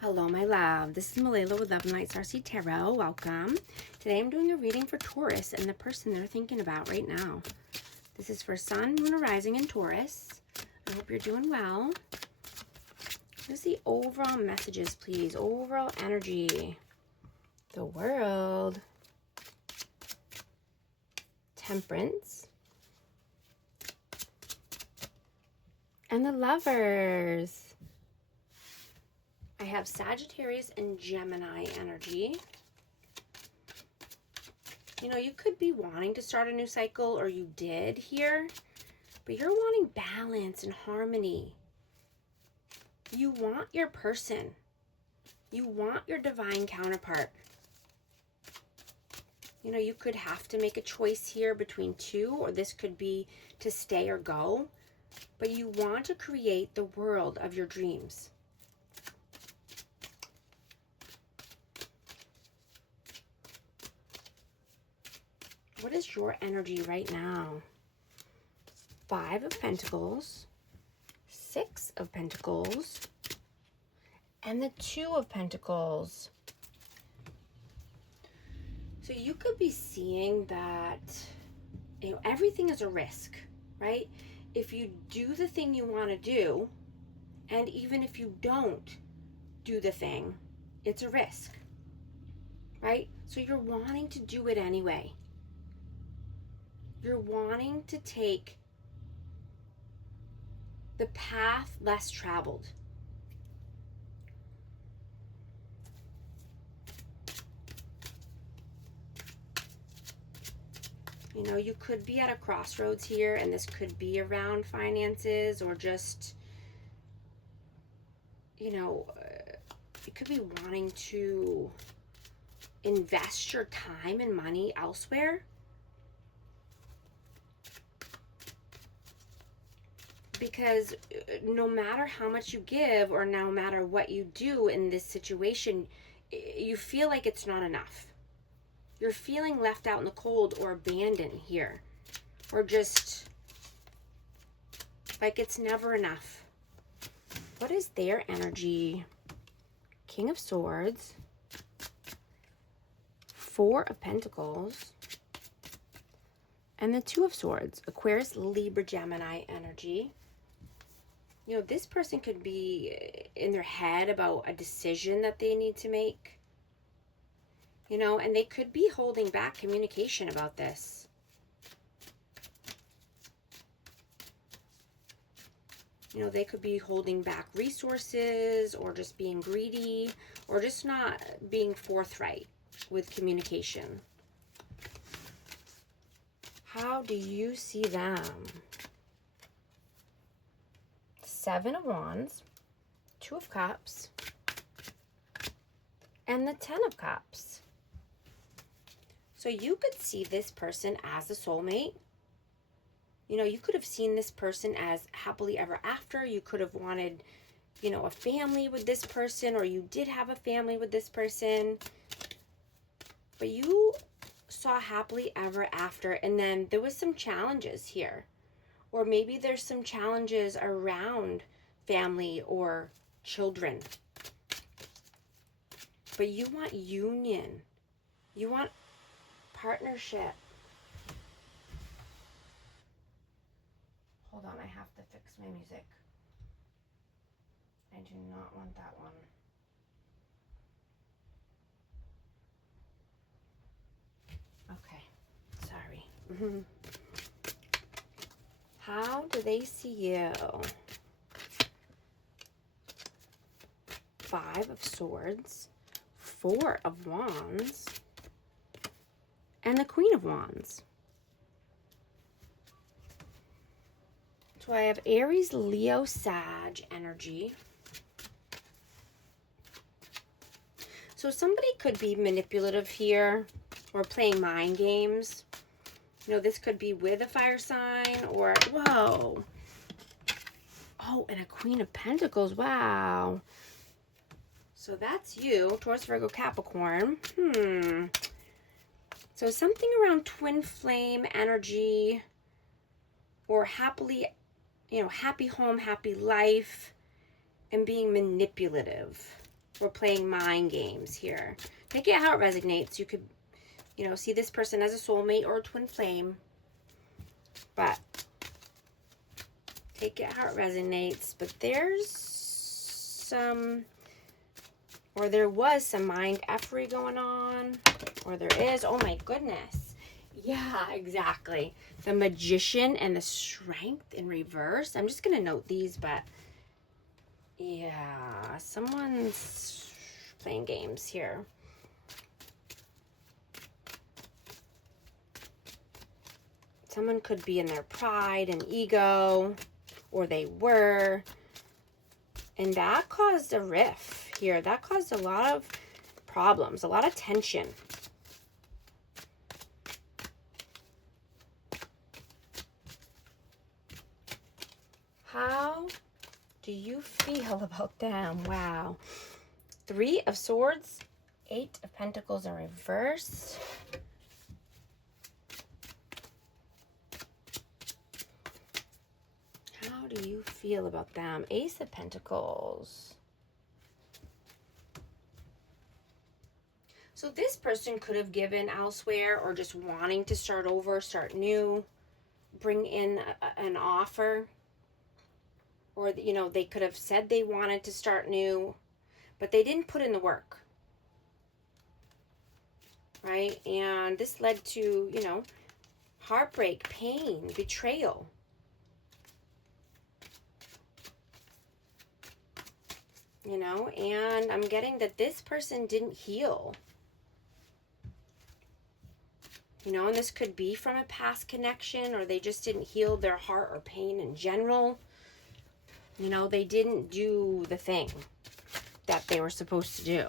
Hello, my love. This is Malayla with Love and Light Starseed Tarot. Welcome. Today I'm doing a reading for Taurus and the person they're thinking about right now. This is for Sun, Moon, or Rising in Taurus. I hope you're doing well. What is the overall messages, please? Overall energy. The World. Temperance. And the Lovers. I have Sagittarius and Gemini energy. You know, you could be wanting to start a new cycle, or you did here, but you're wanting balance and harmony. You want your person. You want your divine counterpart. You know, you could have to make a choice here between two, or this could be to stay or go, but you want to create the world of your dreams. What is your energy right now? 5 of Pentacles, 6 of Pentacles, and the 2 of Pentacles. So you could be seeing that, you know, everything is a risk, right? If you do the thing you want to do, and even if you don't do the thing, it's a risk, right? So you're wanting to do it anyway. You're wanting to take the path less traveled. You know, you could be at a crossroads here, and this could be around finances, or just, you know, you could be wanting to invest your time and money elsewhere. Because no matter how much you give, or no matter what you do in this situation, you feel like it's not enough. You're feeling left out in the cold, or abandoned here, or just like it's never enough. What is their energy? King of Swords, 4 of Pentacles, and the 2 of Swords. Aquarius, Libra, Gemini energy. You know, this person could be in their head about a decision that they need to make. You know, and they could be holding back communication about this. You know, they could be holding back resources, or just being greedy, or just not being forthright with communication. How do you see them? 7 of Wands, 2 of Cups, and the 10 of Cups. So you could see this person as a soulmate. You know, you could have seen this person as happily ever after. You could have wanted, you know, a family with this person, or you did have a family with this person. But you saw happily ever after, and then there was some challenges here. Or maybe there's some challenges around family or children. But you want union. You want partnership. Hold on, I have to fix my music. I do not want that one. Okay, sorry. How do they see you? 5 of Swords, 4 of Wands, and the Queen of Wands. So I have Aries, Leo, Sag energy. So somebody could be manipulative here, or playing mind games. You know, this could be with a fire sign, or, whoa. Oh, and a Queen of Pentacles, wow. So that's you, Taurus, Virgo, Capricorn. So something around twin flame energy, or happily, you know, happy home, happy life, and being manipulative. We're playing mind games here. Take it how it resonates. You could, you know, see this person as a soulmate or a twin flame. But take it how it resonates. But there's some, or there was some mind effery going on. Or there is. Oh my goodness. Yeah, exactly. The Magician and the Strength in reverse. I'm just going to note these, but yeah, someone's playing games here. Someone could be in their pride and ego, or they were. And that caused a rift here. That caused a lot of problems, a lot of tension. How do you feel about them? Wow. 3 of Swords, 8 of Pentacles in reverse. How do you feel about them? Ace of Pentacles. So this person could have given elsewhere, or just wanting to start over, start new, bring in an offer. Or, you know, they could have said they wanted to start new, but they didn't put in the work. Right? And this led to, you know, heartbreak, pain, betrayal. You know, and I'm getting that this person didn't heal. You know, and this could be from a past connection, or they just didn't heal their heart or pain in general. You know, they didn't do the thing that they were supposed to do.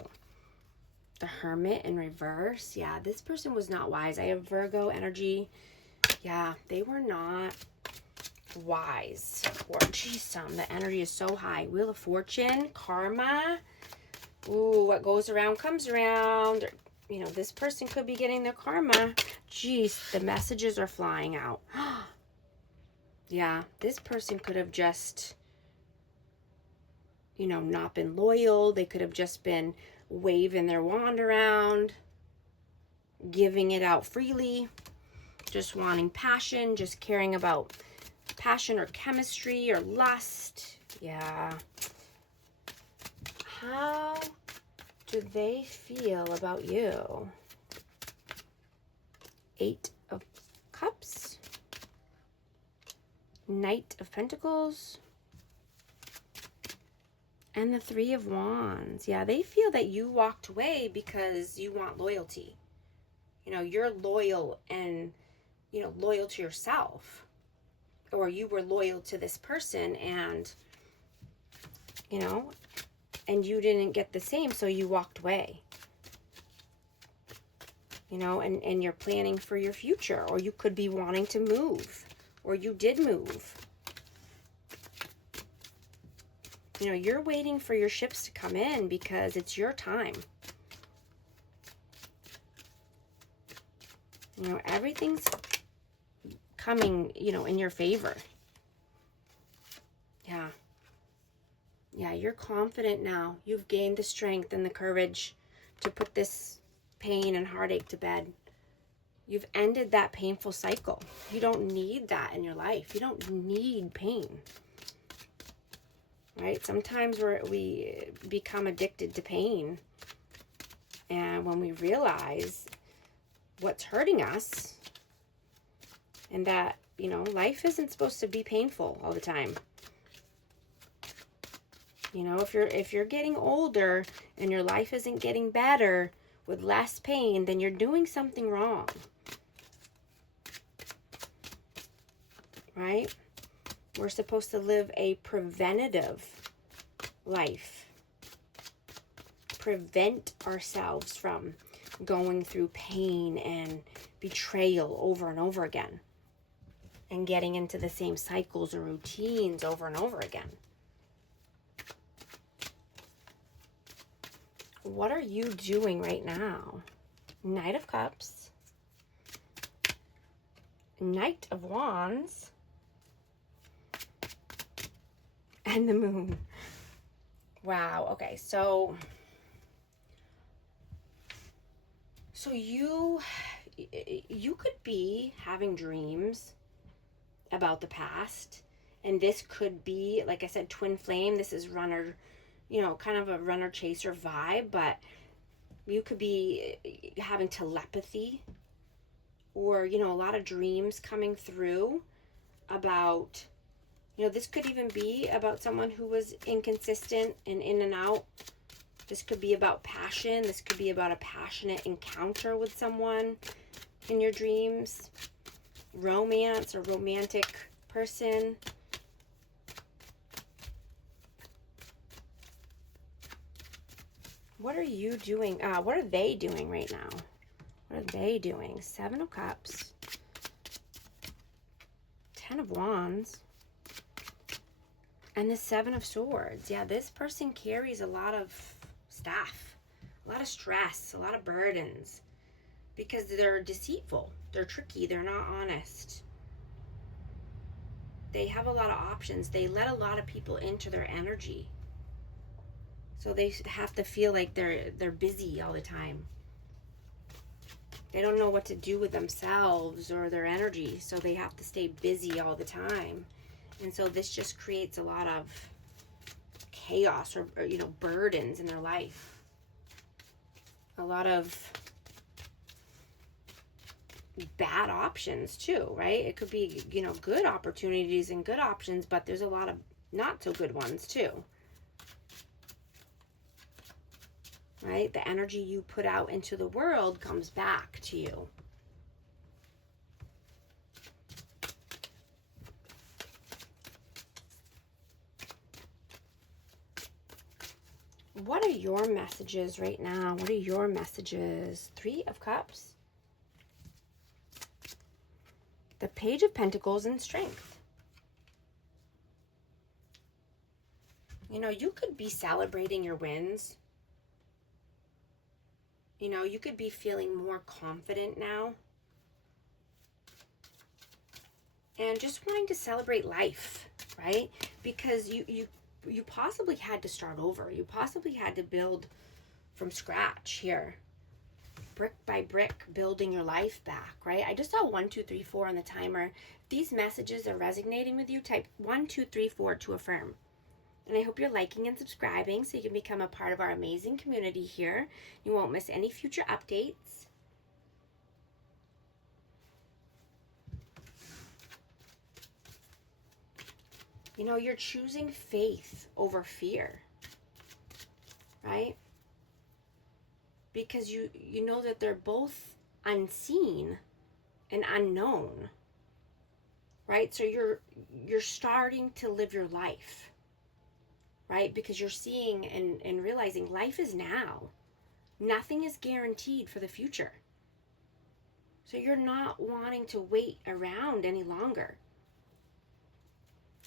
The Hermit in reverse. Yeah, this person was not wise. I have Virgo energy. Yeah, they were not wise. Or, geez, the energy is so high. Wheel of Fortune, Karma. Ooh, what goes around comes around. You know, this person could be getting their karma. Jeez, the messages are flying out. Yeah, this person could have just, you know, not been loyal. They could have just been waving their wand around, giving it out freely, just wanting passion, just caring about passion or chemistry or lust. Yeah. How do they feel about you? 8 of Cups, Knight of Pentacles, and the 3 of Wands. Yeah, they feel that you walked away because you want loyalty. You know, you're loyal and, you know, loyal to yourself. Or you were loyal to this person and, you know, and you didn't get the same, so you walked away. You know, and you're planning for your future, or you could be wanting to move, or you did move. You know, you're waiting for your ships to come in because it's your time. You know, everything's coming, you know, in your favor. Yeah. Yeah, you're confident now. You've gained the strength and the courage to put this pain and heartache to bed. You've ended that painful cycle. You don't need that in your life. You don't need pain. Right? Sometimes we become addicted to pain. And when we realize what's hurting us, and that, you know, life isn't supposed to be painful all the time. You know, if you're getting older and your life isn't getting better with less pain, then you're doing something wrong. Right? We're supposed to live a preventative life. Prevent ourselves from going through pain and betrayal over and over again. And getting into the same cycles or routines over and over again. What are you doing right now? Knight of Cups. Knight of Wands. And the Moon. Wow. Okay. So So you could be having dreams about the past, and this could be, like I said, twin flame. This is runner, kind of a runner chaser vibe, but you could be having telepathy, or a lot of dreams coming through about, this could even be about someone who was inconsistent and in and out. This could be about passion. This could be about a passionate encounter with someone in your dreams. Romance or romantic person. What are you doing? What are they doing right now? What are they doing? 7 of Cups. 10 of Wands. And the 7 of Swords. Yeah, this person carries a lot of stuff. A lot of stress. A lot of burdens. Because they're deceitful. They're tricky. They're not honest. They have a lot of options. They let a lot of people into their energy. So they have to feel like they're busy all the time. They don't know what to do with themselves or their energy, so they have to stay busy all the time. And so this just creates a lot of chaos or burdens in their life. A lot of bad options too, right? It could be, good opportunities and good options, but there's a lot of not so good ones too. Right? The energy you put out into the world comes back to you. What are your messages right now? What are your messages? 3 of Cups. The Page of Pentacles and Strength. You could be celebrating your wins. You could be feeling more confident now. And just wanting to celebrate life, right? Because you possibly had to start over. You possibly had to build from scratch here. Brick by brick, building your life back, right? I just saw 1, 2, 3, 4 on the timer. If these messages are resonating with you, type 1, 2, 3, 4 to affirm. And I hope you're liking and subscribing so you can become a part of our amazing community here. You won't miss any future updates. You're choosing faith over fear, right? Because you know that they're both unseen and unknown, right? So you're starting to live your life, right? Because you're seeing and realizing life is now. Nothing is guaranteed for the future. So you're not wanting to wait around any longer.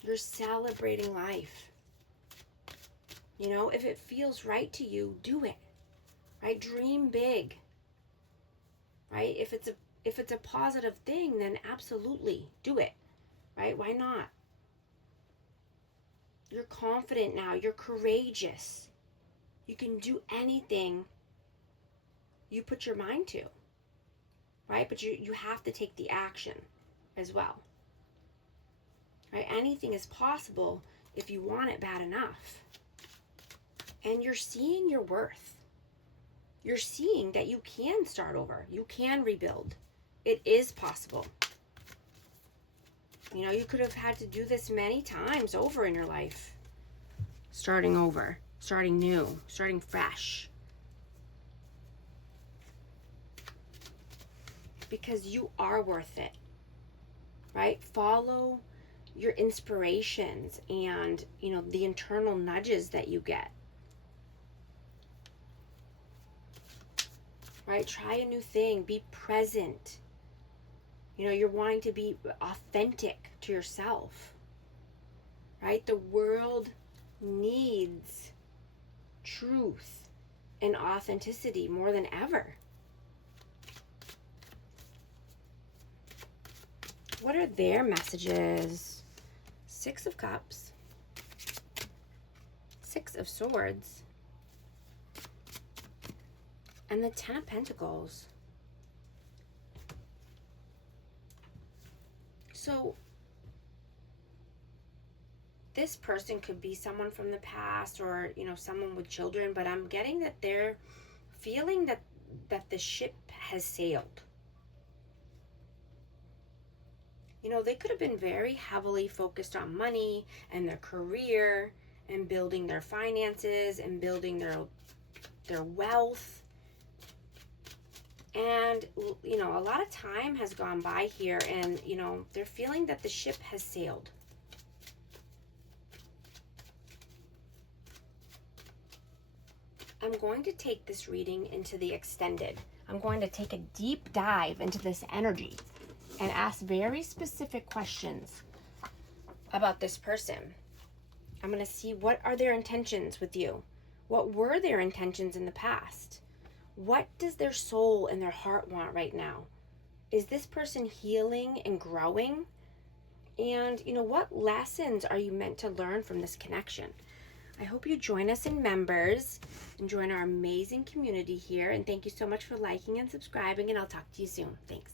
You're celebrating life. If it feels right to you, do it. Right? Dream big. Right? If it's a positive thing, then absolutely do it. Right? Why not? You're confident now. You're courageous. You can do anything you put your mind to. Right? But you have to take the action as well. Right? Anything is possible if you want it bad enough. And you're seeing your worth. You're seeing that you can start over. You can rebuild. It is possible. You could have had to do this many times over in your life. Starting over, starting new, starting fresh. Because you are worth it. Right? Follow your inspirations and, the internal nudges that you get. Right? Try a new thing. Be present. You're wanting to be authentic to yourself. Right? The world needs truth and authenticity more than ever. What are their messages? 6 of Cups. 6 of Swords. And the 10 of Pentacles. So this person could be someone from the past, or, you know, someone with children, but I'm getting that they're feeling that the ship has sailed. You know, they could have been very heavily focused on money and their career and building their finances and building their wealth. And, you know, a lot of time has gone by here, and, you know, they're feeling that the ship has sailed. I'm going to take this reading into the extended. I'm going to take a deep dive into this energy and ask very specific questions about this person. I'm going to see, what are their intentions with you? What were their intentions in the past? What does their soul and their heart want right now? Is this person healing and growing? And, you know, what lessons are you meant to learn from this connection? I hope you join us in members and join our amazing community here. And thank you so much for liking and subscribing, and I'll talk to you soon. Thanks.